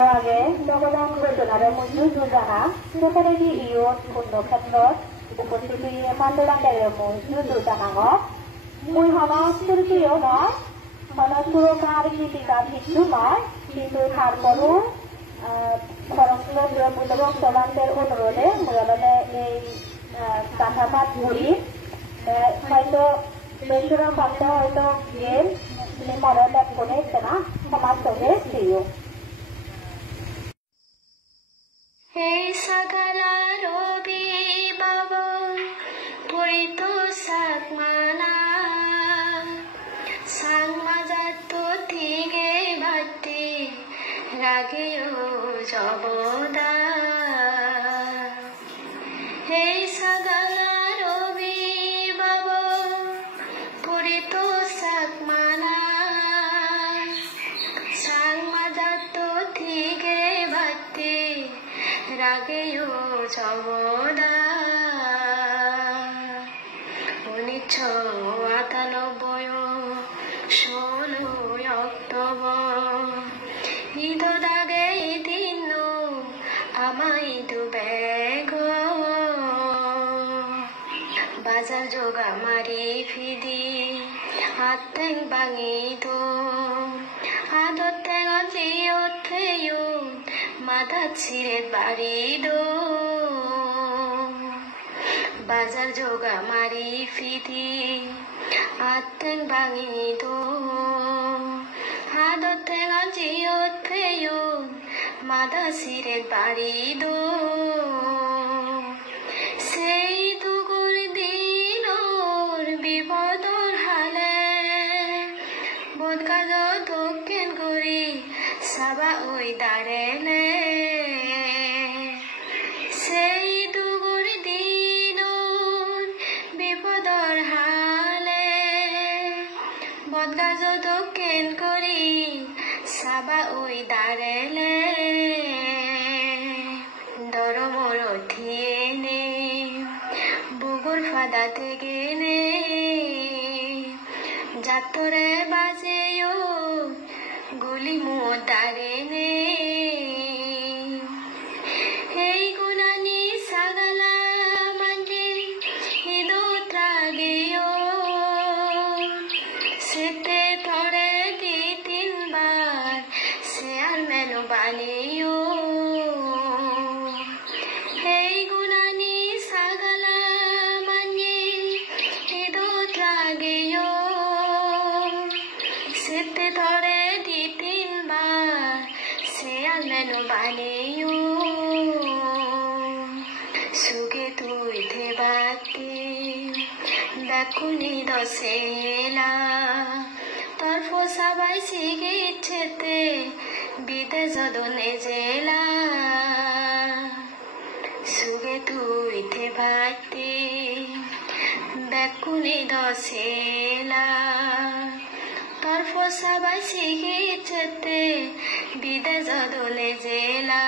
আগে জগদান ঘটনাৰে মজুৰ দুজনা সেখানে ইয়ত কুণ্ডক্ষেত্ৰত উপস্থিতি পাণ্ডুলাণ্ডেৰে মজুৰ দুজনাঙক মই সনস্তুতিও নয় সনস্তুৰকাৰ কৃতিকা ভিত্তু নয় কিন্তু তারপরও সরস্বতী ভক্তবানদের অনুরোধে মূলনে এই কাঁথাপাত ঘুরি হয়তো বেশিরভাগ ভক্ত হয়তো গিয়ে মরণ এক করে না সমাজ সঙ্গে প্রিয় Hey sagala robi babo purito sakmana sang majato tige bhatti rageo jaboda Hey sagala robi babo purito sakmana sang majato tige bhatti রাগেও জবদা 1998 অক্টোবর ইদোদাগে দিন আমাই দুবেগ বাজার যোগা মারি ফিদি আত্তেং বাঙিদো আদত্তেং জিয়তেয়ো মাদাছিরে বাড়িদো বাজার যোগা মারি ফিদি আত্তেং বাঙিদো আদত্তেং জিয়তেয়ো মাদাছিরে বাড়িদো সেই দুগুর দিনর বিপদর হালে বোধকাজ দক্ষিণ করি সাবা ওই দাঁড়েলে সেই দুগুর দিনর বিপদর হালে বোধকাজ দক্ষিণ করি সাবা ওই দাঁড়েলে দরমর থিয়েনে বুগুর ফাদা থেকে নে যাতরে বাজেও গুলি মোদারে নে এই গুনানি সাগালা মানকে হিদো ত্রাগেও সেতে থরে দি তিনবার সে আর মেনু বানিও এই গুনানি সাগালা মানকে হিদো ত্রাগেও সেতে থরে di তিনবার সে আর মেনু বানিও সুগে তুই থেবাকে বেকুনি দশেলা তোর ফোসাবাই সিগে ইচ্ছেতে বিদে যদনে জেলা সুগে তুই থেবাকে বেকুনি দশেলা তোর ফোসাবাই সিগে ইচ্ছেতে বিদে যদনে জেলা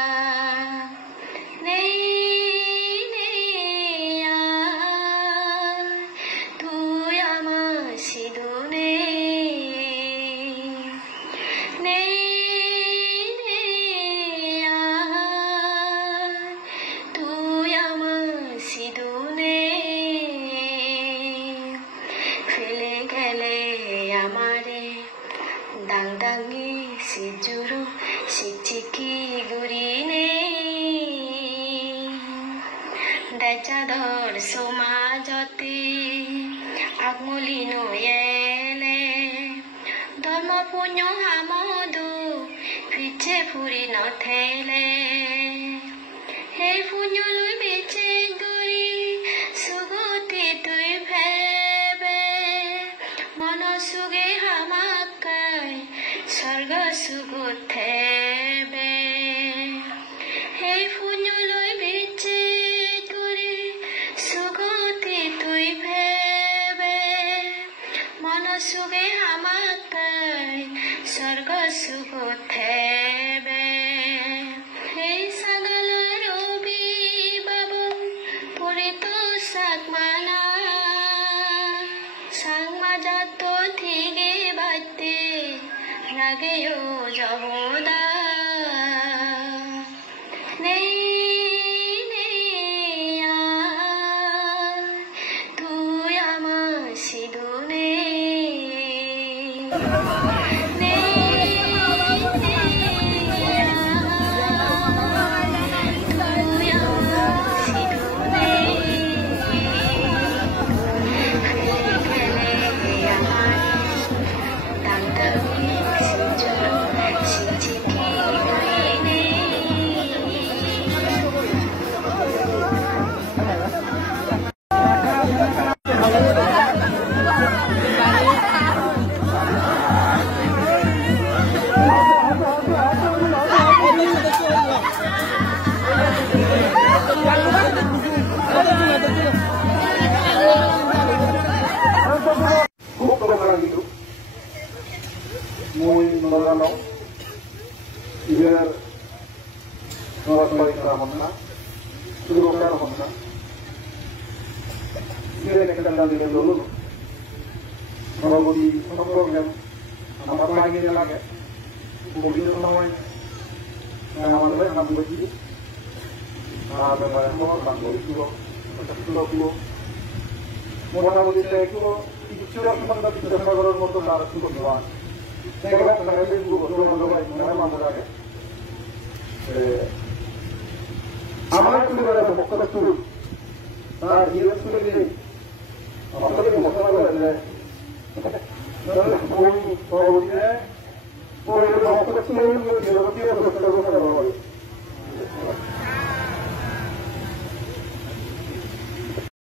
তুই আমার সিধুনে তুই আমার সিধুনে ফেলে গেলে আমারে দাংদাঙ্গি সিজুরু সিচিকি গুরিনে দেচাদর সমাজতে আগমলি নয়েলে ধর্ম পুণ্য হামদু পিছে ফুরি নথেলে হে পুণ্য লুই বেচে গরি সুগতি তুই ভেবে মন সুগে হামাকাই স্বর্গ সুগত থেবে হে পুণ্য লুই বেচে গরি সুগতি তুই ভেবে মন সুগে হামাকাই স্বর্গ সুগত থেবে হে সাগাল রবি বাবু পুরিত সাকমানা sang majato thige batte rageyo jabo muy normal 이ger 너와의 사람나 수로가로 혼나 이게 내가 dulu kalau di Hongkong kan nama lagi dia lagi mobil namanya nama dia nama begini ada banyak orang bangku itu loh মোটামুটি এগুলো কিছুটা সমাধান চেষ্টা করার মতো তার সুযোগ দেওয়া সেগুলো লাগে আমার পরিবারের বক্তব্য শুরু তার হিরো শুরু নেই আমাদের বক্তব্য করে ওই বক্তব্য শুরু